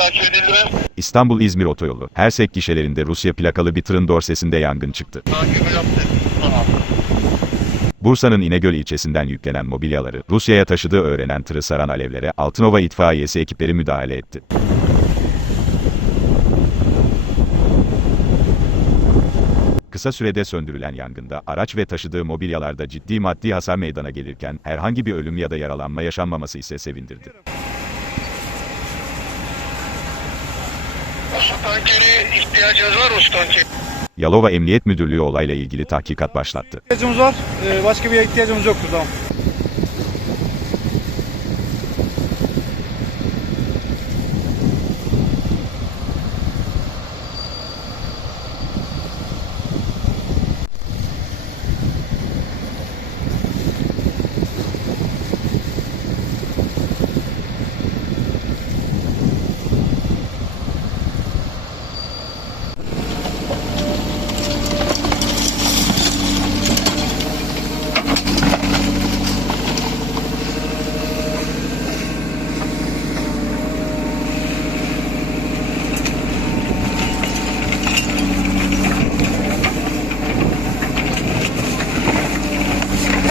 takip edildiler. İstanbul-İzmir otoyolu. Hersek gişelerinde Rusya plakalı bir tırın dorsesinde yangın çıktı. Bursa'nın İnegöl ilçesinden yüklenen mobilyaları Rusya'ya taşıdığı öğrenen tırı saran alevlere Altınova itfaiyesi ekipleri müdahale etti. Kısa sürede söndürülen yangında araç ve taşıdığı mobilyalarda ciddi maddi hasar meydana gelirken herhangi bir ölüm ya da yaralanma yaşanmaması ise sevindirdi. Su tankeri ihtiyacınız var mı su tankeri? Yalova Emniyet Müdürlüğü olayla ilgili tahkikat başlattı. ihtiyacımız var. Ee, Başka bir ihtiyacımız yoktur tamam.